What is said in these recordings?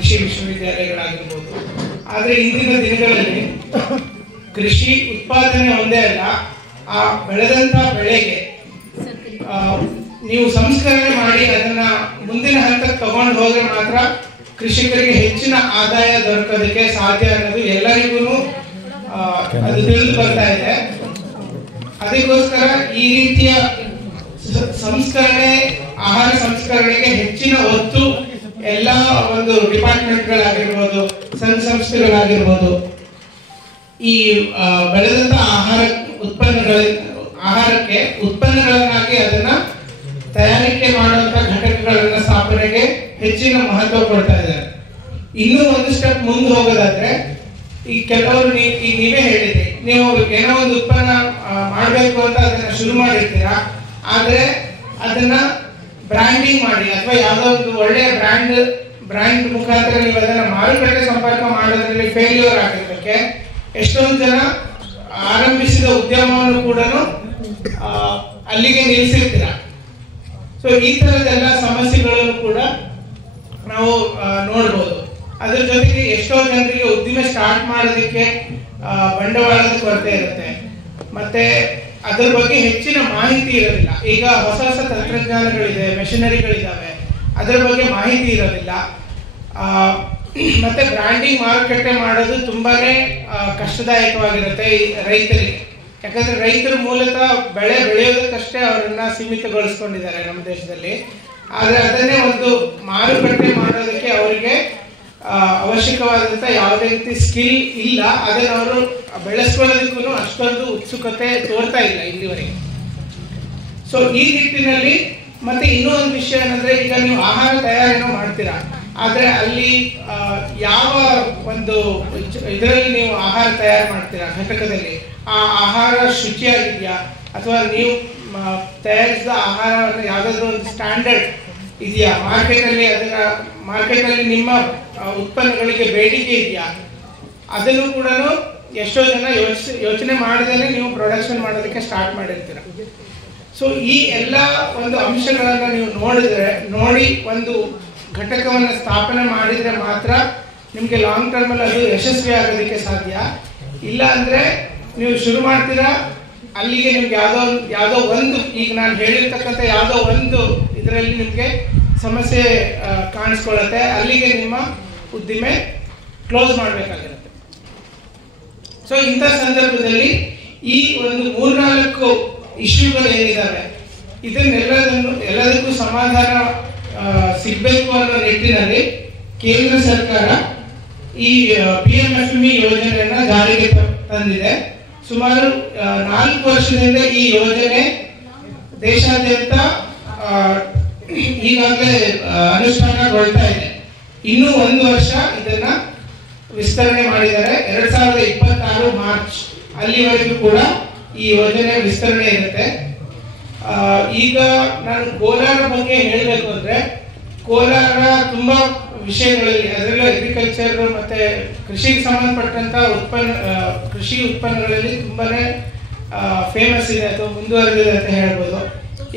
ಕೃಷಿ ವಿಶ್ವವಿದ್ಯಾಲಯಗಳಾಗಿರ್ಬೋದು. ಆದರೆ ಇಂದಿನ ದಿನಗಳಲ್ಲಿ ಕೃಷಿ ಉತ್ಪಾದನೆ ಒಂದೇ ಅಲ್ಲ, ಆ ಬೆಳೆದಂಥ ಬೆಳೆಗೆ ನೀವು ಸಂಸ್ಕರಣೆ ಮಾಡಿ ಅದನ್ನ ಮುಂದಿನ ಹಂತಕ್ಕೆ ತಗೊಂಡು ಹೋದ್ರೆ ಮಾತ್ರ ಕೃಷಿಕರಿಗೆ ಹೆಚ್ಚಿನ ಆದಾಯ ದೊರಕೋದಕ್ಕೆ ಸಾಧ್ಯ ಅನ್ನೋದು ಎಲ್ಲರಿಗೂ ಅದು ತಿಳಿದು ಬರ್ತಾ ಇದೆ. ಅದಕ್ಕೋಸ್ಕರ ಈ ರೀತಿಯ ಸಂಸ್ಕರಣೆ, ಆಹಾರ ಸಂಸ್ಕರಣೆಗೆ ಹೆಚ್ಚಿನ ಒತ್ತು ಎಲ್ಲ ಒಂದು ಡಿಪಾರ್ಟ್ಮೆಂಟ್ಗಳಾಗಿರ್ಬೋದು, ಸಂಘ ಸಂಸ್ಥೆಗಳಾಗಿರ್ಬೋದು, ಈ ಬೆಳೆದಂತ ಆಹಾರಕ್ಕೆ ಉತ್ಪನ್ನಗಳನ್ನಾಗಿ ಅದನ್ನ ತಯಾರಿಕೆ ಮಾಡುವಂತ ಘಟಕಗಳನ್ನ ಸ್ಥಾಪನೆಗೆ ಹೆಚ್ಚಿನ ಮಹತ್ವ ಕೊಡ್ತಾ ಇದ್ದಾರೆ. ಇನ್ನೂ ಒಂದು ಸ್ಟೆಪ್ ಮುಂದೆ ಹೋಗೋದಾದ್ರೆ, ಈ ಕೆಲವರು ಈಗ ನೀವೇ ಹೇಳಿದ್ರಿ, ನೀವು ಏನೋ ಒಂದು ಉತ್ಪನ್ನ ಮಾಡಬೇಕು ಅಂತ ಅದನ್ನ ಶುರು ಮಾಡಿರ್ತೀರಾ, ಆದ್ರೆ ಅದನ್ನ ಬ್ರ್ಯಾಂಡಿಂಗ್ ಮಾಡಿ ಅಥವಾ ಯಾವುದೋ ಒಂದು ಒಳ್ಳೆಯ ಬ್ರ್ಯಾಂಡ್ ಮುಖಾಂತರ ನೀವು ಅದನ್ನ ಮಾರುಕಟ್ಟೆ ಸಂಪರ್ಕ ಮಾಡೋದ್ರಲ್ಲಿ ಫೇಲ್ಯೂರ್ ಆಗಿರೋದಕ್ಕೆ ಎಷ್ಟೊಂದು ಜನ ಆರಂಭಿಸಿದ ಉದ್ಯಮವನ್ನು ಕೂಡ ಅಲ್ಲಿಗೆ ನಿಲ್ಲಿಸಿರ್ತೀರ. ಸೊ ಈ ತರದೆಲ್ಲ ಸಮಸ್ಯೆಗಳನ್ನು ಕೂಡ ನಾವು ನೋಡ್ಬೋದು. ಅದ್ರ ಜೊತೆಗೆ ಎಷ್ಟೋ ಜನರಿಗೆ ಉದ್ದಿಮೆ ಸ್ಟಾರ್ಟ್ ಮಾಡೋದಕ್ಕೆ ಬಂಡವಾಳದ ಕೊರತೆ ಇರುತ್ತೆ, ಮತ್ತೆ ಅದ್ರ ಬಗ್ಗೆ ಹೆಚ್ಚಿನ ಮಾಹಿತಿ ಇರೋದಿಲ್ಲ. ಈಗ ಹೊಸ ಹೊಸ ತಂತ್ರಜ್ಞಾನಗಳಿದೆ, ಮೆಷಿನರಿಗಳಿದಾವೆ, ಅದರ ಬಗ್ಗೆ ಮಾಹಿತಿ ಇರೋದಿಲ್ಲ. ಮತ್ತೆ ಬ್ರ್ಯಾಂಡಿಂಗ್ ಮಾರುಕಟ್ಟೆ ಮಾಡೋದು ತುಂಬಾನೇ ಕಷ್ಟದಾಯಕವಾಗಿರುತ್ತೆ ಈ ರೈತರಿಗೆ. ಯಾಕಂದ್ರೆ ರೈತರು ಮೂಲತಃ ಬೆಳೆ ಬೆಳೆಯೋದಕ್ಕಷ್ಟೇ ಅವರನ್ನ ಸೀಮಿತಗೊಳಿಸ್ಕೊಂಡಿದ್ದಾರೆ ನಮ್ಮ ದೇಶದಲ್ಲಿ. ಆದ್ರೆ ಅದನ್ನೇ ಒಂದು ಮಾರುಕಟ್ಟೆ ಮಾಡೋದಕ್ಕೆ ಅವರಿಗೆ ಅವಶ್ಯಕವಾದಂತ ಯಾವುದೇ ರೀತಿ ಸ್ಕಿಲ್ ಇಲ್ಲ. ಅದನ್ನು ಅವರು ಬೆಳೆಸ್ಕೊಳ್ಳೋದಕ್ಕೂ ಅಷ್ಟೊಂದು ಉತ್ಸುಕತೆ ತೋರ್ತಾ ಇಲ್ಲ ಇಲ್ಲಿವರೆಗೆ. ಸೊ ಈ ನಿಟ್ಟಿನಲ್ಲಿ ಮತ್ತೆ ಇನ್ನೂ ಒಂದು ವಿಷಯ ಏನಂದ್ರೆ, ಈಗ ನೀವು ಆಹಾರ ತಯಾರಿನೂ ಮಾಡ್ತೀರಾ, ಆದ್ರೆ ಅಲ್ಲಿ ಯಾವ ಒಂದು ಇದರಲ್ಲಿ ನೀವು ಆಹಾರ ತಯಾರು ಮಾಡ್ತೀರಾ ಘಟಕದಲ್ಲಿ, ಆ ಆಹಾರ ಶುಚಿಯಾಗಿದೆಯಾ ಅಥವಾ ನೀವು ತಯಾರಿಸಿದ ಆಹಾರವನ್ನು ಯಾವುದಾದ್ರೂ ಒಂದು ಸ್ಟ್ಯಾಂಡರ್ಡ್ ಇದೆಯಾ, ಮಾರ್ಕೆಟಲ್ಲಿ ನಿಮ್ಮ ಉತ್ಪನ್ನಗಳಿಗೆ ಬೇಡಿಕೆ ಇದೆಯಾ, ಅದನ್ನು ಕೂಡ ಎಷ್ಟೋ ಜನ ಯೋಚನೆ ಮಾಡದೇನೆ ನೀವು ಪ್ರೊಡಕ್ಷನ್ ಮಾಡೋದಕ್ಕೆ ಸ್ಟಾರ್ಟ್ ಮಾಡಿರ್ತೀರ. ಸೊ ಈ ಎಲ್ಲ ಒಂದು ಅಂಶಗಳನ್ನ ನೀವು ನೋಡಿ ಒಂದು ಘಟಕವನ್ನು ಸ್ಥಾಪನೆ ಮಾಡಿದ್ರೆ ಮಾತ್ರ ನಿಮಗೆ ಲಾಂಗ್ ಟರ್ಮ್ ಅಲ್ಲಿ ಅದು ಯಶಸ್ವಿ ಆಗೋದಕ್ಕೆ ಸಾಧ್ಯ. ಇಲ್ಲ ಅಂದ್ರೆ ನೀವು ಶುರು ಮಾಡ್ತೀರಾ, ಅಲ್ಲಿಗೆ ನಿಮ್ಗೆ ಯಾವುದೋ ಒಂದು, ಈಗ ನಾನು ಹೇಳಿರ್ತಕ್ಕಂಥ ಯಾವುದೋ ಒಂದು ಇದರಲ್ಲಿ ನಿಮಗೆ ಸಮಸ್ಯೆ ಕಾಣಿಸ್ಕೊಳ್ಳುತ್ತೆ, ಅಲ್ಲಿಗೆ ನಿಮ್ಮ ಉದ್ದಿಮೆ ಕ್ಲೋಸ್ ಮಾಡಬೇಕಾಗಿರುತ್ತೆ. ಸೊ ಇಂಥ ಸಂದರ್ಭದಲ್ಲಿ ಈ ಒಂದು 3-4 ಇಶ್ಯೂಗಳು ಏನಿದ್ದಾವೆ, ಎಲ್ಲದಕ್ಕೂ ಸಮಾಧಾನ ಸಿಗಬೇಕು ಅನ್ನೋ ನಿಟ್ಟಿನಲ್ಲಿ ಕೇಂದ್ರ ಸರ್ಕಾರ ಈ PMFME ಯೋಜನೆಯನ್ನ ಜಾರಿಗೆ ತಂದಿದೆ. ಸುಮಾರು 4 ವರ್ಷದಿಂದ ಈ ಯೋಜನೆ ದೇಶಾದ್ಯಂತ ಈಗಾಗಲೇ ಅನುಷ್ಠಾನಗೊಳ್ತಾ ಇದೆ. ಇನ್ನೂ 1 ವರ್ಷ ಇದನ್ನ ವಿಸ್ತರಣೆ ಮಾಡಿದ್ದಾರೆ. 2026 ಮಾರ್ಚ್ ಅಲ್ಲಿವರೆಗೂ ಕೂಡ ಈ ಯೋಜನೆ ವಿಸ್ತರಣೆ ಇರುತ್ತೆ. ಈಗ ನಾನು ಕೋಲಾರ ಬಗ್ಗೆ ಹೇಳಬೇಕು ಅಂದ್ರೆ, ಕೋಲಾರ ತುಂಬಾ ವಿಷಯಗಳಲ್ಲಿ, ಅದರಲ್ಲೂ ಅಗ್ರಿಕಲ್ಚರ್ ಮತ್ತೆ ಕೃಷಿಗೆ ಸಂಬಂಧಪಟ್ಟಂತ ಕೃಷಿ ಉತ್ಪನ್ನಗಳಲ್ಲಿ ತುಂಬಾನೇ ಫೇಮಸ್ ಇದೆ ಅಥವಾ ಮುಂದುವರೆದಿದೆ ಅಂತ ಹೇಳ್ಬೋದು.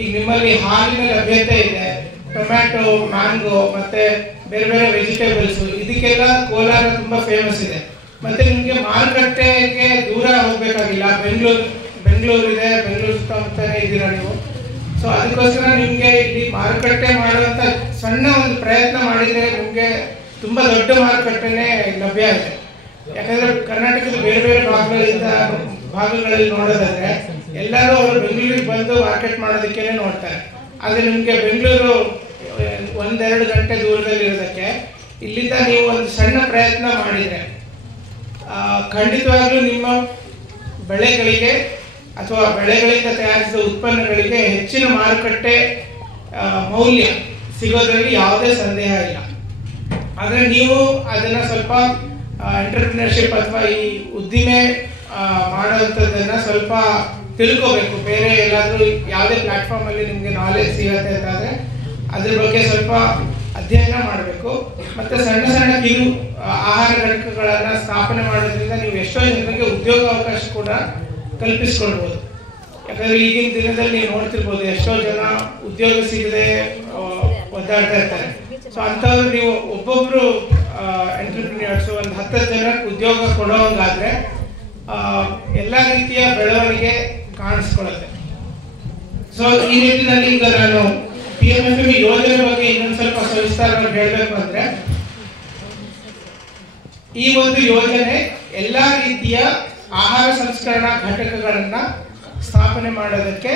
ಈಗ ನಿಮ್ಮಲ್ಲಿ ಹಾಲಿನ ಲಭ್ಯತೆ ಇದೆ, ಟೊಮ್ಯಾಟೊ, ಮ್ಯಾಂಗೋ ಮತ್ತೆ ಬೇರೆ ಬೇರೆ ವೆಜಿಟೇಬಲ್ಸ್, ಇದಕ್ಕೆಲ್ಲ ಕೋಲಾರ ತುಂಬಾ ಫೇಮಸ್ ಇದೆ. ಮತ್ತೆ ನಿಮ್ಗೆ ಮಾರುಕಟ್ಟೆಗೆ ದೂರ ಹೋಗ್ಬೇಕಾಗಿಲ್ಲ, ಬೆಂಗಳೂರು ಇದೆ, ಬೆಂಗಳೂರು ಸುತ್ತಮುತ್ತನೇ ಇದ್ದೀರಾ ನೀವು. ಸೊ ಅದಕ್ಕೋಸ್ಕರ ನಿಮ್ಗೆ ಇಲ್ಲಿ ಮಾರುಕಟ್ಟೆ ಮಾಡುವಂತ ಸಣ್ಣ ಒಂದು ಪ್ರಯತ್ನ ಮಾಡಿದ್ರೆ ನಿಮ್ಗೆ ತುಂಬಾ ದೊಡ್ಡ ಮಾರುಕಟ್ಟೆನೇ ಲಭ್ಯ ಇದೆ. ಯಾಕಂದ್ರೆ ಕರ್ನಾಟಕದ ಬೇರೆ ಬೇರೆ ಭಾಗಗಳಲ್ಲಿ ನೋಡೋದಾದ್ರೆ ಎಲ್ಲರೂ ಅವರು ಬೆಂಗಳೂರಿಗೆ ಬಂದು ಮಾರ್ಕೆಟ್ ಮಾಡೋದಕ್ಕೇನೆ ನೋಡ್ತಾರೆ. ಆದ್ರೆ ನಿಮ್ಗೆ ಬೆಂಗಳೂರು 1-2 ಗಂಟೆ ದೂರದಲ್ಲಿ ಇರೋದಕ್ಕೆ ಇಲ್ಲಿಂದ ನೀವು ಒಂದು ಸಣ್ಣ ಪ್ರಯತ್ನ ಮಾಡಿದ್ರೆ ಖಂಡಿತವಾಗ್ಲೂ ನಿಮ್ಮ ಬೆಳೆಗಳಿಗೆ ಅಥವಾ ಬೆಳೆಗಳಿಂದ ತಯಾರಿಸಿದ ಉತ್ಪನ್ನಗಳಿಗೆ ಹೆಚ್ಚಿನ ಮಾರುಕಟ್ಟೆ ಮೌಲ್ಯ ಸಿಗೋದ್ರಲ್ಲಿ ಯಾವುದೇ ಸಂದೇಹ ಇಲ್ಲ. ಆದ್ರೆ ನೀವು ಅದನ್ನ ಸ್ವಲ್ಪ ಎಂಟರ್ಪ್ರಿನರ್ಶಿಪ್ ಅಥವಾ ಈ ಉದ್ದಿಮೆ ಮಾಡುವಂಥದ್ದನ್ನ ಸ್ವಲ್ಪ ತಿಳ್ಕೋಬೇಕು. ಬೇರೆ ಎಲ್ಲಾದ್ರೂ ಯಾವುದೇ ಪ್ಲಾಟ್ಫಾರ್ಮ್ ಅಲ್ಲಿ ನಿಮ್ಗೆ ನಾಲೆಜ್ ಸಿಗತ್ತೆ ಅಂತಾದ್ರೆ ಅದ್ರ ಬಗ್ಗೆ ಸ್ವಲ್ಪ ಅಧ್ಯಯನ ಮಾಡಬೇಕು. ಮತ್ತೆ ಸಣ್ಣ ಸಣ್ಣ ಕಿರು ಆಹಾರ ಘಟಕಗಳನ್ನ ಸ್ಥಾಪನೆ ಮಾಡೋದ್ರಿಂದ ನೀವು ಎಷ್ಟೋ ಜನರಿಗೆ ಉದ್ಯೋಗಾವಕಾಶ ಕೂಡ ಕಲ್ಪಿಸ್ಕೊಳ್ಬಹುದು. ಯಾಕಂದ್ರೆ ಈಗಿನ ದಿನದಲ್ಲಿ ನೀವು ನೋಡ್ತಿರ್ಬೋದು, ಎಷ್ಟೋ ಜನ ಉದ್ಯೋಗ ಸಿಗದೆ ಒದ್ದಾಡ್ತಾ ಇರ್ತಾರೆ. ಸೊ ಅಂಥವ್ರು ನೀವು ಒಬ್ಬೊಬ್ರು ಎಂಟರ್ಪ್ರಿನಿಯರ್ಸ್ ಒಂದು 10 ಜನಕ್ಕೆ ಉದ್ಯೋಗ ಕೊಡೋಂಗಾದ್ರೆ ಎಲ್ಲ ರೀತಿಯ ಬೆಳವಣಿಗೆ ಕಾಣಿಸ್ಕೊಳ್ಳುತ್ತೆ. ಸೊ ಈ ನಿಟ್ಟಿನಲ್ಲಿ ಈಗ ನಾನು PMFME ಯೋಜನೆ ಬಗ್ಗೆ ಇನ್ನೊಂದು ಸ್ವಲ್ಪ ಸವಿಸ್ತಾರವಾಗಿ ಹೇಳಬೇಕು ಅಂದ್ರೆ, ಈ ಒಂದು ಯೋಜನೆ ಎಲ್ಲಾ ರೀತಿಯ ಆಹಾರ ಸಂಸ್ಕರಣಾ ಘಟಕಗಳನ್ನ ಸ್ಥಾಪನೆ ಮಾಡೋದಕ್ಕೆ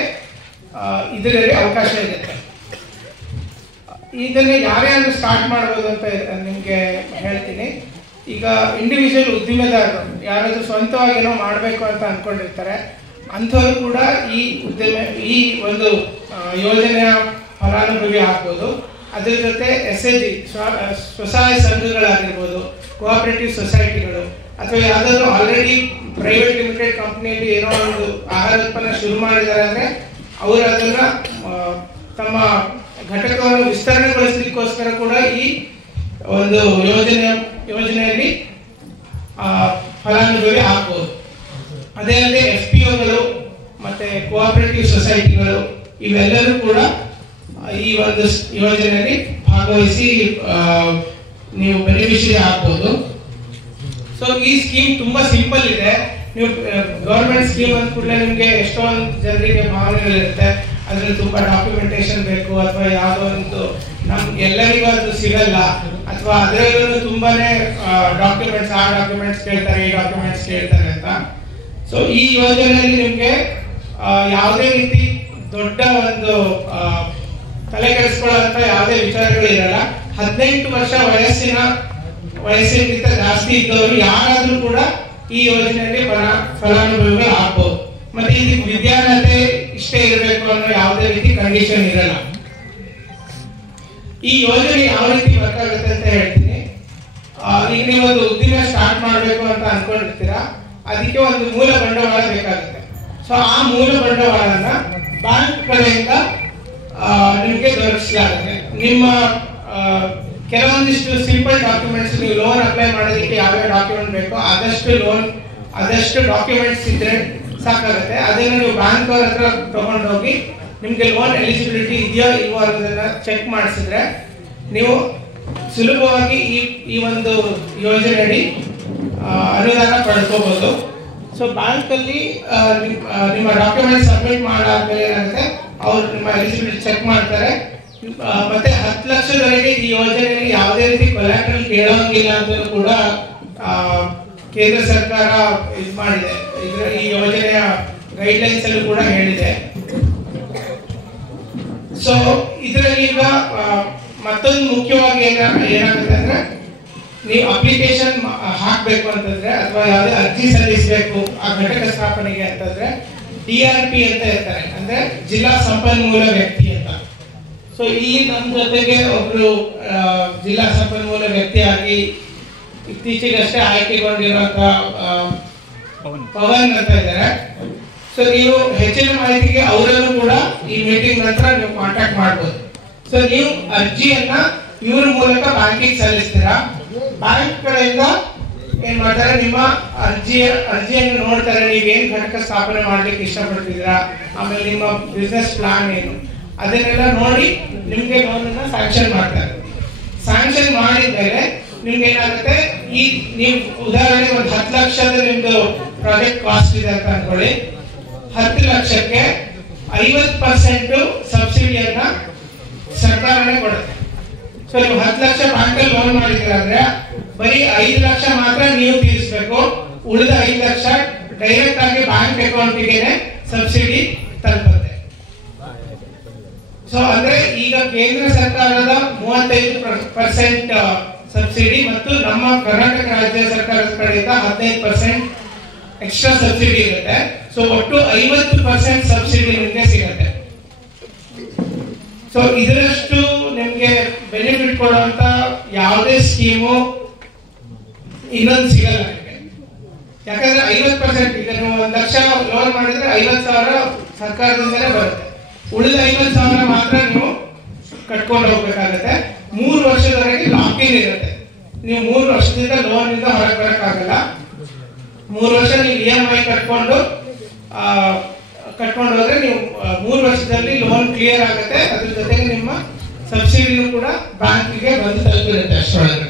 ಇದರಲ್ಲಿ ಅವಕಾಶ ಇದೆ. ಇದನ್ನ ಯಾರ್ಯಾರು ಸ್ಟಾರ್ಟ್ ಮಾಡ್ಬೋದು ಅಂತ ನಿಮಗೆ ಹೇಳ್ತೀನಿ. ಈಗ ಇಂಡಿವಿಜುವಲ್ ಉದ್ದಿಮೆದಾರರು ಯಾರಾದ್ರೂ ಸ್ವಂತವಾಗಿ ಏನೋ ಮಾಡಬೇಕು ಅಂತ ಅನ್ಕೊಂಡಿರ್ತಾರೆ, ಅಂಥವ್ರು ಕೂಡ ಈ ಒಂದು ಯೋಜನೆಯ ಫಲಾನುಭವಿ ಆಗ್ಬೋದು. ಅದ್ರ ಜೊತೆ SHG ಸ್ವಸಹಾಯ ಸಂಘಗಳಾಗಿರ್ಬೋದು, ಕೋಆಪರೇಟಿವ್ ಸೊಸೈಟಿಗಳು, ಅಥವಾ ಯಾವುದಾದ್ರು ಆಲ್ರೆಡಿ ಪ್ರೈವೇಟ್ ಲಿಮಿಟೆಡ್ ಕಂಪ್ನಿಯಲ್ಲಿ ಏನೋ ಒಂದು ಆಹಾರ ಉತ್ಪನ್ನ ಶುರು ಮಾಡಿದ್ದಾರೆ ಅಂದ್ರೆ ಅವರು ಅದನ್ನ ತಮ್ಮ ಘಟಕವನ್ನು ವಿಸ್ತರಣೆಗೊಳಿಸಲಿಕ್ಕೋಸ್ಕರ ಕೂಡ ಈ ಒಂದು ಯೋಜನೆಯಲ್ಲಿ ಫಲಾನುಭವಿ ಆಗ್ಬೋದು. ಅದೇ ಅಲ್ಲದೆ FPOಗಳು ಮತ್ತೆ ಕೋಆಪರೇಟಿವ್ ಸೊಸೈಟಿಗಳು ಇವೆಲ್ಲರೂ ಕೂಡ ಈ ಒಂದು ಯೋಜನೆಯಲ್ಲಿ ಭಾಗವಹಿಸಿ ನೀವು ಬೆನಿಫಿಷರಿ ಆಗ್ಬೋದು. ಸೊ ಈ ಸ್ಕೀಮ್ ತುಂಬಾ ಸಿಂಪಲ್ ಇದೆ. ನೀವು ಗವರ್ಮೆಂಟ್ ಸ್ಕೀಮ್ ಅಂದ ಕೂಡಲೇ ನಿಮಗೆ ಎಷ್ಟೊಂದು ಜನರಿಗೆ ಭಾವನೆಗಳಿರುತ್ತೆ, ಅದ್ರಲ್ಲಿ ತುಂಬಾ ಡಾಕ್ಯುಮೆಂಟೇಶನ್ ಬೇಕು, ಅಥವಾ ಯಾವುದೋ ಒಂದು ಎಲ್ಲರಿಗೂ ಅದು ಸಿಗಲ್ಲ, ಅಥವಾ ಅದರಲ್ಲೂ ತುಂಬಾನೇ ಡಾಕ್ಯುಮೆಂಟ್ಸ್, ಆ ಡಾಕ್ಯುಮೆಂಟ್ಸ್ ಕೇಳ್ತಾರೆ, ಈ ಡಾಕ್ಯುಮೆಂಟ್ಸ್ ಕೇಳ್ತಾರೆ ಅಂತ. ಸೊ ಈ ಯೋಜನೆಯಲ್ಲಿ ನಿಮಗೆ ಯಾವುದೇ ರೀತಿ ದೊಡ್ಡ ಒಂದು ತಲೆ ಕೆಡಿಸ್ಕೊಳ್ಳುವಂತ ಯಾವುದೇ ವಿಚಾರಗಳು ಇರಲ್ಲ. 18 ವರ್ಷ ವಯಸ್ಸಿಗಿಂತ ಜಾಸ್ತಿ ಇದ್ದವರು ಯಾರಾದ್ರೂ ಕೂಡ ಈ ಯೋಜನೆಯಲ್ಲಿ ಫಲಾನುಭವಿಗಳು ಆಗ್ಬೋದು. ಮತ್ತೆ ಇದಕ್ಕೆ ವಿದ್ಯಾರ್ಹತೆ ಇಷ್ಟೇ ಇರಬೇಕು ಅನ್ನೋ ಯಾವುದೇ ರೀತಿ ಕಂಡೀಷನ್ ಇರಲ್ಲ. ಈ ಯೋಜನೆ ಯಾವ ರೀತಿ ವರ್ಕ್ ಆಗುತ್ತೆ ಅಂತ ಹೇಳ್ತೀನಿ. ಈಗ ನೀವು ಒಂದು ಉದ್ದಿಮೆ ಸ್ಟಾರ್ಟ್ ಮಾಡಬೇಕು ಅಂತ ಅನ್ಕೊಂಡಿರ್ತೀರಾ, ಅದಕ್ಕೆ ಒಂದು ಮೂಲ ಬಂಡವಾಳ ಬೇಕಾಗುತ್ತೆ. ಸೊ ಆ ಮೂಲ ಬಂಡವಾಳನ ಬ್ಯಾಂಕ್ ಕಡೆಯಿಂದ ನಿಮಗೆ ದೊರಕಿಸಲಾಗುತ್ತೆ. ನಿಮ್ಮ ಕೆಲವೊಂದಿಷ್ಟು ಸಿಂಪಲ್ ಡಾಕ್ಯುಮೆಂಟ್ಸ್, ನೀವು ಲೋನ್ ಅಪ್ಲೈ ಮಾಡೋದಕ್ಕೆ ಯಾವ್ಯಾವ ಡಾಕ್ಯುಮೆಂಟ್ ಬೇಕೋ ಅದಷ್ಟು ಡಾಕ್ಯುಮೆಂಟ್ಸ್ ಇದ್ರೆ ಸಾಕಾಗುತ್ತೆ. ಅದನ್ನ ನೀವು ಬ್ಯಾಂಕ್ ಅವ್ರ ಹತ್ರ ತಗೊಂಡೋಗಿ ನಿಮ್ಗೆ ಲೋನ್ ಎಲಿಜಿಬಿಲಿಟಿ ಇದೆಯೋ ಇಲ್ವೋ ಅನ್ನೋದನ್ನ ಚೆಕ್ ಮಾಡಿಸಿದ್ರೆ ನೀವು ಸುಲಭವಾಗಿ ಈ ಒಂದು ಯೋಜನೆಯಡಿ ಅನುದಾನ ಪಡ್ಕೋಬಹುದು. ಸೊ ಬ್ಯಾಂಕ್ ಅಲ್ಲಿ ನಿಮ್ಮ ಡಾಕ್ಯುಮೆಂಟ್ ಸಬ್ಮಿಟ್ ಮಾಡಾದ್ಮೇಲೆ ಏನಾಗುತ್ತೆ, ಅವ್ರು ನಿಮ್ಮ ಎಲಿಜಿಬಿಲಿಟಿ ಚೆಕ್ ಮಾಡ್ತಾರೆ. ಮತ್ತೆ 10 ಲಕ್ಷದವರೆಗೆ ಈ ಯೋಜನೆಯಲ್ಲಿ ಯಾವುದೇ ರೀತಿ ಕೊಲ್ಯಾಟ್ರಲ್ ಕೇಳೋಂಗಿಲ್ಲ ಅಂತ ಕೂಡ ಕೇಂದ್ರ ಸರ್ಕಾರ ಇದು ಮಾಡಿದೆ. ಈ ಯೋಜನೆಯ ಗೈಡ್ಲೈನ್ಸ್ ಅಲ್ಲೂ ಕೂಡ ಹೇಳಿದೆ. ಸೊ ಇದರಲ್ಲಿ ಈಗ ಮತ್ತೊಂದು ಮುಖ್ಯವಾಗಿ ಏನಾಗುತ್ತೆ ಅಂದ್ರೆ, ನೀವು ಅಪ್ಲಿಕೇಶನ್ ಹಾಕ್ಬೇಕು ಅಂತಂದ್ರೆ ಅಥವಾ ಯಾವುದೇ ಅರ್ಜಿ ಸಲ್ಲಿಸಬೇಕು ಆ ಘಟಕ ಸ್ಥಾಪನೆಗೆ ಅಂತಂದ್ರೆ DRP ಅಂತ ಇರ್ತಾರೆ, ಅಂದ್ರೆ ಜಿಲ್ಲಾ ಸಂಪನ್ಮೂಲ ವ್ಯಕ್ತಿ ಅಂತ. ಸೊ ಇಲ್ಲಿ ನಮ್ಮ ಜೊತೆಗೆ ಒಬ್ರು ಜಿಲ್ಲಾ ಸಂಪನ್ಮೂಲ ವ್ಯಕ್ತಿಯಾಗಿ ಇತ್ತೀಚೆಗಷ್ಟೇ ಆಯ್ಕೆಗೊಂಡಿರುವಂತ ಪವನ್ ಅಂತ ಇದ್ದಾರೆ. ಸೊ ನೀವು ಹೆಚ್ಚಿನ ಮಾಹಿತಿಗೆ ಅವರನ್ನು ಕೂಡ ಈ ಮೀಟಿಂಗ್ ನಂತರ ನೀವು ಕಾಂಟ್ಯಾಕ್ಟ್ ಮಾಡಬಹುದು. ಸೊ ನೀವು ಅರ್ಜಿಯನ್ನ ಇವ್ರ ಮೂಲಕ ಬ್ಯಾಂಕಿಗೆ ಸಲ್ಲಿಸ್ತೀರಾ. ಬ್ಯಾಂಕ್ ಕಡೆಯಿಂದ ಏನ್ ಮಾಡ್ತಾರೆ, ನಿಮ್ಮ ಅರ್ಜಿಯನ್ನು ನೋಡ್ತಾರೆ, ನೀವೇನ್ ಘಟಕ ಸ್ಥಾಪನೆ ಮಾಡ್ಲಿಕ್ಕೆ ಇಷ್ಟಪಡ್ತಿದ್ದೀರಾ, ಆಮೇಲೆ ನಿಮ್ಮ ಬಿಸ್ನೆಸ್ ಪ್ಲಾನ್ ಏನು, ಅದನ್ನೆಲ್ಲ ನೋಡಿ ನಿಮ್ಗೆ ಲೋನ್ ಸ್ಯಾಂಕ್ಷನ್ ಮಾಡ್ತಾರೆ. ಸ್ಯಾಂಕ್ಷನ್ ಮಾಡಿದ್ಮೇಲೆ ನಿಮ್ಗೆ ಏನಾಗುತ್ತೆ, ಈ ನೀವು ಉದಾಹರಣೆಗೆ ಒಂದು 10 ಲಕ್ಷದ ನಿಮ್ದು ಪ್ರಾಜೆಕ್ಟ್ ಕಾಸ್ಟ್ ಇದೆ ಅಂತ ಅನ್ಕೊಳ್ಳಿ. 10 ಲಕ್ಷಕ್ಕೆ 50% ಸಬ್ಸಿಡಿಯನ್ನ ಸರ್ಕಾರನೇ ಕೊಡುತ್ತೆ. ಸೊ ನೀವು 10 ಲಕ್ಷ ಬ್ಯಾಂಕ್ ಅಲ್ಲಿ ಲೋನ್ ಮಾಡಿದ್ರೆ ಬರೀ 5 ಲಕ್ಷ ಮಾತ್ರ ನೀವು ತೀರಿಸಬೇಕು, ಉಳಿದ 5 ಲಕ್ಷ ಡೈರೆಕ್ಟ್ ಆಗಿ ಬ್ಯಾಂಕ್ ಅಕೌಂಟ್ಗೆ ಸಬ್ಸಿಡಿ ತಲುಪುತ್ತೆ. ಸೊ ಅಂದ್ರೆ ಈಗ ಕೇಂದ್ರ ಸರ್ಕಾರದ 35% ಸಬ್ಸಿಡಿ ಮತ್ತು ನಮ್ಮ ಕರ್ನಾಟಕ ರಾಜ್ಯ ಸರ್ಕಾರದ ಕಡೆಯಿಂದ 15% ಎಕ್ಸ್ಟ್ರಾ ಸಬ್ಸಿಡಿ ಇರುತ್ತೆ. ಸೊ ಒಟ್ಟು 50% ಸಬ್ಸಿಡಿ ನಿಮಗೆ ಸಿಗುತ್ತೆ. ಸೊ ಇದರಷ್ಟು ನಿಮ್ಗೆ ಬೆನಿಫಿಟ್ ಕೊಡುವಂತ ಯಾವುದೇ ಸ್ಕೀಮು ಇನ್ನೊಂದು ಸಿಗಲ್ಲ ನಿಮಗೆ. ಯಾಕಂದ್ರೆ 50% ಈಗ ನೀವು 1 ಲಕ್ಷ ಲೋನ್ ಮಾಡಿದ್ರೆ 50,000 ಸರ್ಕಾರದಿಂದಲೇ ಬರುತ್ತೆ, ಉಳಿದ 50,000 ಮಾತ್ರ ನೀವು ಕಟ್ಕೊಂಡು ಹೋಗ್ಬೇಕಾಗತ್ತೆ. 3 ವರ್ಷದವರೆಗೆ ಲಾಕ್ ಇನ್ ಇರುತ್ತೆ. ನೀವು 3 ವರ್ಷದಿಂದ ಲೋನ್ ಇಂದ ಹೊರಗೆ ಬರಕ್ಕಾಗಲ್ಲ. 3 ವರ್ಷ ನೀವು EMI ಕಟ್ಕೊಂಡು ಹೋದ್ರೆ ನೀವು 3 ವರ್ಷದಲ್ಲಿ ಲೋನ್ ಕ್ಲಿಯರ್ ಆಗುತ್ತೆ. ಅದ್ರ ಜೊತೆಗೆ ನಿಮ್ಮ ಸಬ್ಸಿಡಿನೂ ಕೂಡ ಬ್ಯಾಂಕಿಗೆ ಬಂದು ತಲುಪಿರುತ್ತೆ ಅಷ್ಟೊಳಗೆ.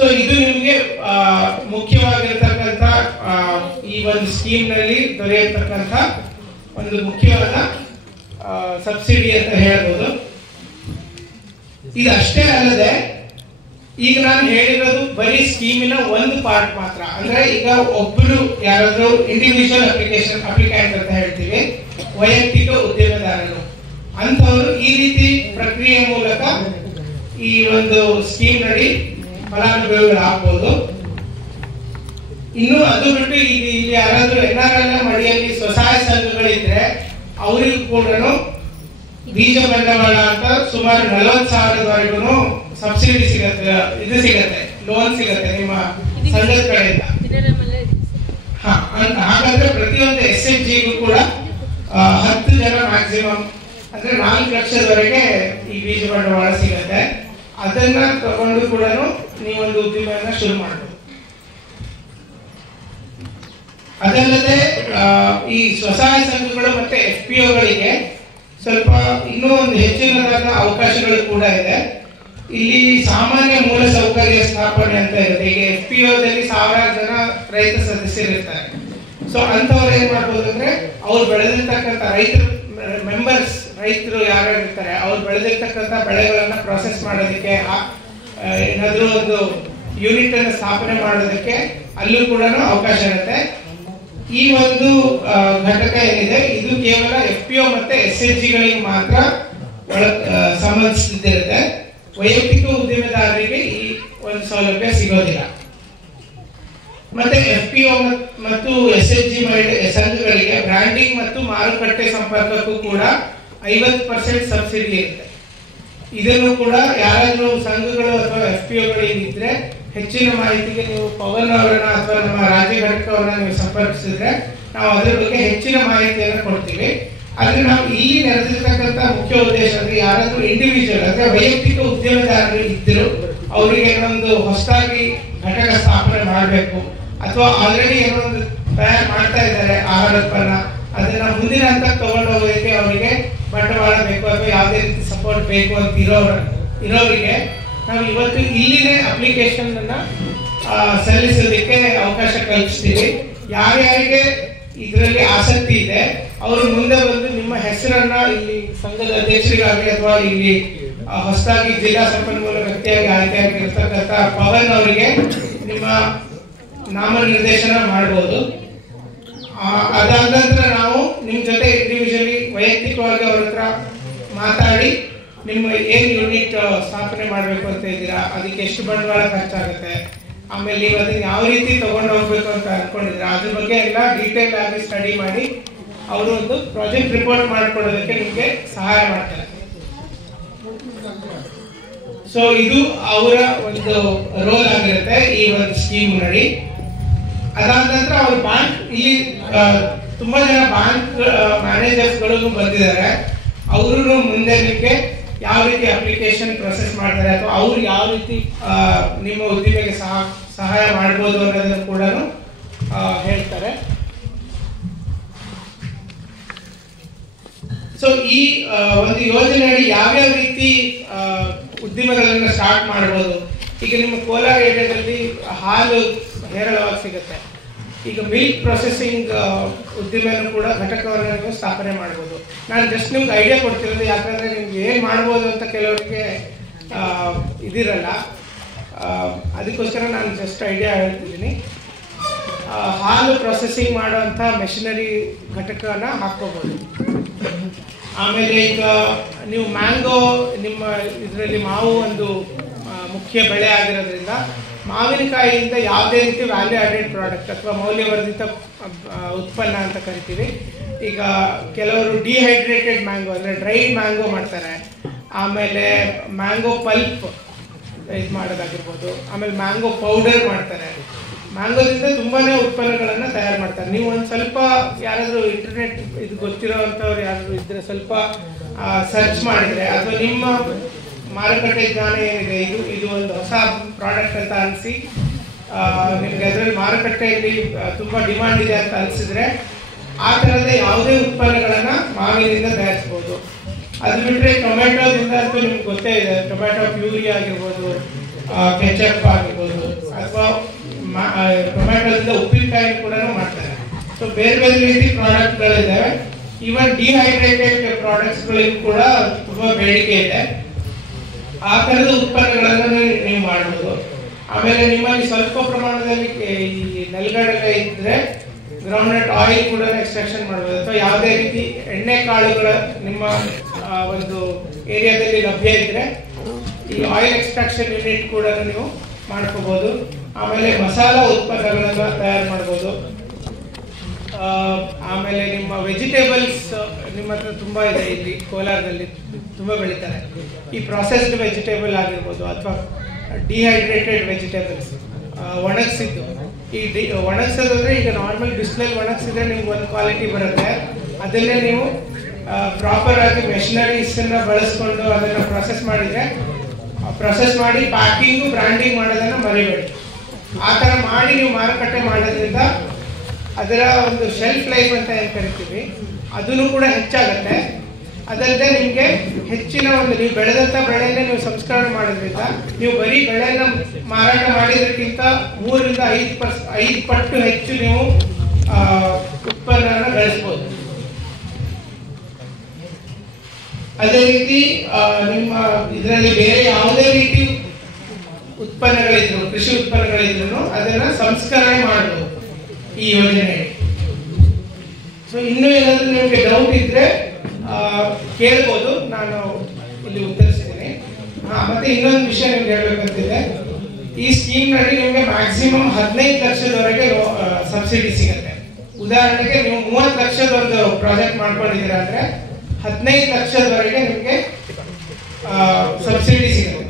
ಸೊ ಇದು ನಿಮಗೆ ಮುಖ್ಯವಾಗಿರತಕ್ಕಂಥ ಈ ಒಂದು ಸ್ಕೀಮ್ ನಲ್ಲಿ ದೊರೆಯತಕ್ಕಂಥ ಒಂದು ಮುಖ್ಯವಾದ ಸಬ್ಸಿಡಿ ಅಂತ ಹೇಳ್ಬೋದು. ಇದಷ್ಟೇ ಅಲ್ಲದೆ ಈಗ ನಾನು ಹೇಳಿರೋದು ಬರೀ ಸ್ಕೀಮಿನ ಒಂದು ಪಾರ್ಟ್ ಮಾತ್ರ. ಅಂದ್ರೆ ಈಗ ಒಬ್ಬರು ಯಾರಾದ್ರೂ ಇಂಡಿವಿಜುವಲ್ ಅಪ್ಲಿಕೆಂಟ್ ಅಂತ ಹೇಳ್ತೀವಿ, ವೈಯಕ್ತಿಕ ಉದ್ಯಮದಾರರು ಅಂತವರು ಈ ರೀತಿ ಪ್ರಕ್ರಿಯೆ ಮೂಲಕ ಈ ಒಂದು ಸ್ಕೀಮ್ ನಡಿ ಫಲಾನುಭವಿಗಳಾಗಬಹುದು. ಇನ್ನು ಅದು ಬಿಟ್ಟು ಈಗ ಇಲ್ಲಿ ಯಾರಾದ್ರೂ NRLM ಅಡಿಯಲ್ಲಿ ಸ್ವಸಹಾಯ ಸಂಘಗಳಿದ್ರೆ ಅವರಿಗೂ ಕೂಡ ಬೀಜ ಬಂಡವಾಳ ಅಂತ ಸುಮಾರು 40,000ವರೆಗೂ ಸಬ್ಸಿಡಿ ಸಿಗತ್ತೆ, ಇದು ಸಿಗತ್ತೆ, ಲೋನ್ ಸಿಗತ್ತೆ ನಿಮ್ಮ ಸಂಘದ ಕಡೆಯಿಂದ. ಹಾಗಾದ್ರೆ ಪ್ರತಿಯೊಂದು SHGಗೂ ಕೂಡ 10 ಜನ ಮ್ಯಾಕ್ಸಿಮಮ್ ಅಂದ್ರೆ 4 ಲಕ್ಷದವರೆಗೆ ಈ ಬೀಜ ಬಂಡವಾಳ ಸಿಗತ್ತೆ. ಅದನ್ನ ತಗೊಂಡು ಕೂಡ ನೀವೊಂದು ಉದ್ಯಮವನ್ನ ಶುರು ಮಾಡಬಹುದು. ಅದಲ್ಲದೆ ಈ ಸ್ವಸಹಾಯ ಸಂಘಗಳು ಮತ್ತೆ FPOಗಳಿಗೆ ಸ್ವಲ್ಪ ಇನ್ನೂ ಒಂದು ಹೆಚ್ಚಿನದಾದ ಅವಕಾಶಗಳು ಕೂಡ ಇದೆ. ಇಲ್ಲಿ ಸಾಮಾನ್ಯ ಮೂಲ ಸೌಕರ್ಯ ಸ್ಥಾಪನೆ ಅಂತ ಇರುತ್ತೆ. ಈಗ FPOದಲ್ಲಿ 1000 ಜನ ರೈತ ಸದಸ್ಯರಿರ್ತಾರೆ. ಸೊ ಅಂತವ್ರು ಏನ್ ಮಾಡ್ಬೋದು ಅಂದ್ರೆ ಅವ್ರು ಬೆಳೆದಿರ್ತಕ್ಕಂಥ ರೈತರು ಯಾರು ಇರ್ತಾರೆ ಅವ್ರು ಬೆಳೆದಿರ್ತಕ್ಕಂಥ ಬೆಳೆಗಳನ್ನ ಪ್ರೊಸೆಸ್ ಮಾಡೋದಕ್ಕೆ ಏನಾದ್ರೂ ಒಂದು ಯೂನಿಟ್ ಅನ್ನು ಸ್ಥಾಪನೆ ಮಾಡೋದಕ್ಕೆ ಅಲ್ಲೂ ಕೂಡ ಅವಕಾಶ ಇರುತ್ತೆ. ಈ ಒಂದು ಘಟಕ ಏನಿದೆ ಇದು ಕೇವಲ FPO ಮತ್ತೆ SHGಗಳಿಗೆ ಮಾತ್ರ ಸಂಬಂಧಿಸಿದಿರುತ್ತೆ. ವೈಯಕ್ತಿಕ ಉದ್ಯಮದಾರರಿಗೆ ಈ ಒಂದು ಸೌಲಭ್ಯ ಸಿಗೋದಿಲ್ಲ. ಮತ್ತೆ FPO ಮತ್ತು SHG ಸಂಘಗಳಿಗೆ ಬ್ರ್ಯಾಂಡಿಂಗ್ ಮತ್ತು ಮಾರುಕಟ್ಟೆ ಸಂಪರ್ಕಕ್ಕೂ ಕೂಡ 50% ಸಬ್ಸಿಡಿ ಇರುತ್ತೆ. ಇದನ್ನು ಕೂಡ ಯಾರಾದ್ರೂ ಸಂಘಗಳು ಅಥವಾ FPOಗಳು ಇದ್ರೆ ಹೆಚ್ಚಿನ ಮಾಹಿತಿಗೆ ನೀವು ಪವನ್ ಅವರನ್ನ ಅಥವಾ ನಮ್ಮ ರಾಜ್ಯ ಘಟಕವನ್ನ ನೀವು ಸಂಪರ್ಕಿಸಿದ್ರೆ ನಾವು ಅದರ ಬಗ್ಗೆ ಹೆಚ್ಚಿನ ಮಾಹಿತಿಯನ್ನು ಕೊಡ್ತೀವಿ. ಆದ್ರೆ ನಾವು ಇಲ್ಲಿ ನೆರೆದಿರ್ತಕ್ಕಂಥ ಮುಖ್ಯ ಉದ್ದೇಶ ಅಂದ್ರೆ ಯಾರಾದ್ರೂ ಇಂಡಿವಿಜುವಲ್ ಅಂದ್ರೆ ವೈಯಕ್ತಿಕ ಉದ್ಯಮದಾರರು ಇದ್ರು ಅವರಿಗೆ ಒಂದು ಹೊಸದಾಗಿ ಘಟಕ ಸ್ಥಾಪನೆ ಮಾಡಬೇಕು ಅಥವಾ ಆಲ್ರೆಡಿ ಏನೋ ಒಂದು ತಯಾರು ಮಾಡ್ತಾ ಇದ್ದಾರೆ ಆಹಾರ ಉತ್ಪನ್ನ, ಅದನ್ನ ಮುಂದಿನ ಹಂತಕ್ಕೆ ತಗೊಂಡು ಹೋಗೋದಕ್ಕೆ ಅವರಿಗೆ ಬಂಡವಾಳ ಬೇಕು ಅಥವಾ ಯಾವುದೇ ರೀತಿ ಸಪೋರ್ಟ್ ಬೇಕು ಅಂತ ಇರೋರಿಗೆ ನಾವು ಇವತ್ತು ಇಲ್ಲಿನೇ ಅಪ್ಲಿಕೇಶನ್ ಅನ್ನ ಸಲ್ಲಿಸೋದಕ್ಕೆ ಅವಕಾಶ ಕಲ್ಪಿಸ್ತೀವಿ. ಯಾರ್ಯಾರಿಗೆ ಇದರಲ್ಲಿ ಆಸಕ್ತಿ ಇದೆ ಅವರು ಮುಂದೆ ಬಂದು ನಿಮ್ಮ ಹೆಸರನ್ನ ಇಲ್ಲಿ ಸಂಘದ ಅಧ್ಯಕ್ಷರಿಗಾಗಿ ಅಥವಾ ಇಲ್ಲಿ ಹೊಸದಾಗಿ ಜಿಲ್ಲಾ ಸಂಪನ್ಮೂಲ ವ್ಯಕ್ತಿಯಾಗಿ ಆಯ್ಕೆಯಾಗಿರ್ತಕ್ಕಂಥ ಪವನ್ ಅವರಿಗೆ ನಿಮ್ಮ ನಾಮನಿರ್ದೇಶನ ಮಾಡಬಹುದು. ಅದಾದ ನಂತರ ನಾವು ನಿಮ್ ಜೊತೆ ಇಂಡಿವಿಜುವಲಿ ವೈಯಕ್ತಿಕವಾಗಿ ಅವ್ರ ಹತ್ರ ಮಾತಾಡಿ ನಿಮ್ಮ ಏನ್ ಯೂನಿಟ್ ಸ್ಥಾಪನೆ ಮಾಡಬೇಕು ಅಂತ ಇದ್ದೀರಾ, ಅದಕ್ಕೆ ಎಷ್ಟು ಬಂಡವಾಳ ಖರ್ಚಾಗುತ್ತೆ, ಆಮೇಲೆ ನೀವು ಅದನ್ನ ಯಾವ ರೀತಿ ತಗೊಂಡು ಹೋಗ್ಬೇಕು ಅಂತ ಅನ್ಕೊಂಡಿದ್ದೀರಾ ಅದ್ರ ಬಗ್ಗೆ ಎಲ್ಲ ಡೀಟೇಲ್ ಆಗಿ ಸ್ಟಡಿ ಮಾಡಿ ಅವರು ಒಂದು ಪ್ರಾಜೆಕ್ಟ್ ರಿಪೋರ್ಟ್ ಮಾಡ್ಕೊಡೋದಕ್ಕೆ ನಿಮ್ಗೆ ಸಹಾಯ ಮಾಡ್ತಾರೆ. ಸೊ ಇದು ಅವರ ಒಂದು ರೋಲ್ ಆಗಿರುತ್ತೆ ಈ ಒಂದು ಸ್ಕೀಮ್ ನಡಿ. ಅದಾದ ನಂತರ ಅವ್ರ ಬ್ಯಾಂಕ್ ಇಲ್ಲಿ ತುಂಬಾ ಜನ ಬ್ಯಾಂಕ್ ಮ್ಯಾನೇಜರ್ಸ್ಗಳು ಬಂದಿದ್ದಾರೆ. ಅವರು ಮುಂದೆ ನಿಮಗೆ ಯಾವ ರೀತಿ ಅಪ್ಲಿಕೇಶನ್ ಪ್ರೊಸೆಸ್ ಮಾಡ್ತಾರೆ ಅಥವಾ ಅವ್ರು ಯಾವ ರೀತಿ ನಿಮ್ಮ ಉದ್ದಿಮೆಗೆ ಸಹಾಯ ಮಾಡ್ಬೋದು ಅನ್ನೋದನ್ನು ಕೂಡ ಹೇಳ್ತಾರೆ. ಸೊ ಈ ಒಂದು ಯೋಜನೆಯಲ್ಲಿ ಯಾವ್ಯಾವ ರೀತಿ ಉದ್ದಿಮೆಗಳನ್ನ ಸ್ಟಾರ್ಟ್ ಮಾಡಬಹುದು. ಈಗ ನಿಮ್ಮ ಕೋಲಾರ ಏರಿಯಾದಲ್ಲಿ ಹಾಲು ಹೇರಳವಾಗಿ ಸಿಗುತ್ತೆ. ಈಗ ಮಿಲ್ಕ್ ಪ್ರೊಸೆಸಿಂಗ್ ಉದ್ದಿಮೆಯನ್ನು ಕೂಡ ಘಟಕವನ್ನು ನೀವು ಸ್ಥಾಪನೆ ಮಾಡ್ಬೋದು. ನಾನು ಜಸ್ಟ್ ನಿಮ್ಗೆ ಐಡಿಯಾ ಕೊಡ್ತಿರೋದು, ಯಾಕಂದ್ರೆ ನಿಮ್ಗೆ ಏನ್ ಮಾಡ್ಬೋದು ಅಂತ ಕೆಲವರಿಗೆ ಇದಿರಲ್ಲ, ಅದಕ್ಕೋಸ್ಕರ ನಾನು ಜಸ್ಟ್ ಐಡಿಯಾ ಹೇಳ್ತಿದ್ದೀನಿ. ಹಾಲು ಪ್ರೊಸೆಸಿಂಗ್ ಮಾಡುವಂಥ ಮೆಷಿನರಿ ಘಟಕನ ಹಾಕೋಬಹುದು. ಆಮೇಲೆ ಈಗ ನೀವು ಮ್ಯಾಂಗೋ ನಿಮ್ಮ ಇದರಲ್ಲಿ ಮಾವು ಒಂದು ಮುಖ್ಯ ಬೆಳೆ ಆಗಿರೋದ್ರಿಂದ ಮಾವಿನಕಾಯಿಯಿಂದ ಯಾವುದೇ ರೀತಿ ವ್ಯಾಲ್ಯೂ ಆಡೆಡ್ ಪ್ರಾಡಕ್ಟ್ ಅಥವಾ ಮೌಲ್ಯವರ್ಧಿತ ಉತ್ಪನ್ನ ಅಂತ ಕರಿತೀವಿ. ಈಗ ಕೆಲವರು ಡಿಹೈಡ್ರೇಟೆಡ್ ಮ್ಯಾಂಗೋ ಅಂದರೆ ಡ್ರೈ ಮ್ಯಾಂಗೋ ಮಾಡ್ತಾರೆ. ಆಮೇಲೆ ಮ್ಯಾಂಗೋ ಪಲ್ಪ್ ಇದು ಮಾಡೋದಾಗಿರ್ಬೋದು. ಆಮೇಲೆ ಮ್ಯಾಂಗೋ ಪೌಡರ್ ಮಾಡ್ತಾರೆ. ಮ್ಯಾಂಗೋದಿಂದ ತುಂಬಾನೇ ಉತ್ಪನ್ನಗಳನ್ನು ತಯಾರು ಮಾಡ್ತಾರೆ. ನೀವು ಒಂದು ಸ್ವಲ್ಪ ಯಾರಾದರೂ ಇಂಟರ್ನೆಟ್ ಇದು ಗೊತ್ತಿರೋ ಅಂಥವ್ರು ಯಾರಾದರೂ ಇದ್ರೆ ಸ್ವಲ್ಪ ಸರ್ಚ್ ಮಾಡಿದರೆ ಅಥವಾ ನಿಮ್ಮ ಮಾರುಕಟ್ಟೆ ಜ್ಞಾನ ಏನಿದೆ ಇದು ಒಂದು ಹೊಸ ಪ್ರಾಡಕ್ಟ್ ಅಂತ ಅನಿಸಿ ನಿಮ್ಗೆ ಅದರಲ್ಲಿ ಮಾರುಕಟ್ಟೆಯಲ್ಲಿ ತುಂಬಾ ಡಿಮಾಂಡ್ ಇದೆ ಅಂತ ಅನಿಸಿದ್ರೆ ಆ ಥರದ ಯಾವುದೇ ಉತ್ಪನ್ನಗಳನ್ನ ಮಾವಿನಿಂದ ತಯಾರಿಸ್ಬೋದು. ಅದು ಬಿಟ್ಟರೆ ಟೊಮೆಟೊದಿಂದ ಅಂತೂ ನಿಮ್ಗೆ ಗೊತ್ತೇ ಇದೆ, ಟೊಮೆಟೊ ಪ್ಯೂರಿ ಆಗಿರ್ಬೋದು ಕೆಚಪ್ ಆಗಿರ್ಬೋದು ಅಥವಾ ಟೊಮ್ಯಾಟೋದಿಂದ ಉಪ್ಪಿನಕಾಯಿ ಕೂಡ ಮಾಡ್ತಾರೆ. ಸೊ ಬೇರೆ ಬೇರೆ ರೀತಿ ಪ್ರಾಡಕ್ಟ್ಗಳಿದ್ದಾವೆ. ಈವನ್ ಡಿಹೈಡ್ರೇಟೆಡ್ ಪ್ರಾಡಕ್ಟ್ಸ್ಗಳಿಗೂ ಕೂಡ ತುಂಬಾ ಬೇಡಿಕೆ ಇದೆ. ಆ ತರದ ಉತ್ಪನ್ನಗಳನ್ನು ನೀವು ಮಾಡಬಹುದು. ಆಮೇಲೆ ನಿಮ್ಮಲ್ಲಿ ಸ್ವಲ್ಪ ಪ್ರಮಾಣದಲ್ಲಿ ಈ ನೆಲಗಡಲೆ ಇದ್ರೆ ಗ್ರೌಂಡ್ನಟ್ ಆಯಿಲ್ ಕೂಡ ಎಕ್ಸ್ಟ್ರಾಕ್ಷನ್ ಮಾಡಬಹುದು. ಅಥವಾ ಯಾವುದೇ ರೀತಿ ಎಣ್ಣೆ ಕಾಳುಗಳ ನಿಮ್ಮ ಒಂದು ಏರಿಯಾದಲ್ಲಿ ಲಭ್ಯ ಇದ್ರೆ ಈ ಆಯಿಲ್ ಎಕ್ಸ್ಟ್ರಾಕ್ಷನ್ ಯೂನಿಟ್ ಕೂಡ ನೀವು ಮಾಡ್ಕೋಬಹುದು. ಆಮೇಲೆ ಮಸಾಲಾ ಉತ್ಪನ್ನಗಳನ್ನ ತಯಾರು ಮಾಡ್ಬೋದು. ಆಮೇಲೆ ನಿಮ್ಮ ವೆಜಿಟೇಬಲ್ಸ್ ನಿಮ್ಮ ಹತ್ರ ತುಂಬಾ ಇದೆ, ಇಲ್ಲಿ ಕೋಲಾರದಲ್ಲಿ ತುಂಬಾ ಬೆಳೀತಾರೆ. ಈ ಪ್ರೊಸೆಸ್ಡ್ ವೆಜಿಟೇಬಲ್ ಆಗಿರ್ಬೋದು ಅಥವಾ ಡಿಹೈಡ್ರೇಟೆಡ್ ವೆಜಿಟೇಬಲ್ಸ್ ಒಣಗಿಸಿದ್ದು. ಈ ಒಣಗಿಸೋದಂದ್ರೆ ಈಗ ನಾರ್ಮಲ್ ಬಿಸಿಲಲ್ಲಿ ಒಣಗಿಸಿದ್ರೆ ನಿಮ್ಗೆ ಒಂದು ಕ್ವಾಲಿಟಿ ಬರುತ್ತೆ. ಅದನ್ನೇ ನೀವು ಪ್ರಾಪರ್ ಆಗಿ ಮೆಷಿನರೀಸ್ ಬಳಸ್ಕೊಂಡು ಅದನ್ನ ಪ್ರೊಸೆಸ್ ಮಾಡಿ ಪ್ಯಾಕಿಂಗು ಬ್ರ್ಯಾಂಡಿಂಗ್ ಮಾಡೋದನ್ನ ಮರಿಬೇಡಿ. ಆ ಥರ ಮಾಡಿ ನೀವು ಮಾರುಕಟ್ಟೆ ಮಾಡೋದ್ರಿಂದ ಅದರ ಒಂದು ಶೆಲ್ಫ್ ಲೈಫ್ ಅಂತ ಏನು ಕರಿತೀವಿ ಅದನ್ನು ಕೂಡ ಹೆಚ್ಚಾಗುತ್ತೆ. ಅದಲ್ಲದೆ ನಿಮಗೆ ಹೆಚ್ಚಿನ ಒಂದು ನೀವು ಬೆಳೆದಂಥ ಬೆಳೆಯನ್ನೇ ನೀವು ಸಂಸ್ಕರಣೆ ಮಾಡೋದ್ರಿಂದ ನೀವು ಬರೀ ಬೆಳೆಯನ್ನು ಮಾರಾಟ ಮಾಡಿದ್ರಕ್ಕಿಂತ 3 ರಿಂದ 5 ಪಟ್ಟು ಹೆಚ್ಚು ನೀವು ಉತ್ಪನ್ನ ಗಳಿಸ್ಬೋದು. ಅದೇ ರೀತಿ ನಿಮ್ಮ ಇದರಲ್ಲಿ ಬೇರೆ ಯಾವುದೇ ರೀತಿ ಉತ್ಪನ್ನಗಳಿದ್ರು, ಕೃಷಿ ಉತ್ಪನ್ನಗಳಿದ್ರು ಅದನ್ನ ಸಂಸ್ಕರಣೆ ಮಾಡಬಹುದು ಈ ಯೋಜನೆ. ಸೊ ಇನ್ನೂ ಏನಾದರೂ ನಿಮಗೆ ಡೌಟ್ ಇದ್ರೆ ಕೇಳ್ಬೋದು, ನಾನು ಇಲ್ಲಿ ಉತ್ತರಿಸ್ತೀನಿ. ಮತ್ತೆ ಇನ್ನೊಂದು ವಿಷಯ ನಿಮ್ಗೆ ಹೇಳ್ಬೇಕಂತಿದೆ. ಈ ಸ್ಕೀಮ್ ನಲ್ಲಿ ನಿಮಗೆ ಮ್ಯಾಕ್ಸಿಮಮ್ 15 ಲಕ್ಷದವರೆಗೆ ಸಬ್ಸಿಡಿ ಸಿಗುತ್ತೆ. ಉದಾಹರಣೆಗೆ ನೀವು 30 ಲಕ್ಷದ ಒಂದು ಪ್ರಾಜೆಕ್ಟ್ ಮಾಡ್ಕೊಂಡಿದ್ದೀರಾ ಅಂದ್ರೆ 15 ಲಕ್ಷದವರೆಗೆ ನಿಮಗೆ ಸಬ್ಸಿಡಿ ಸಿಗುತ್ತೆ.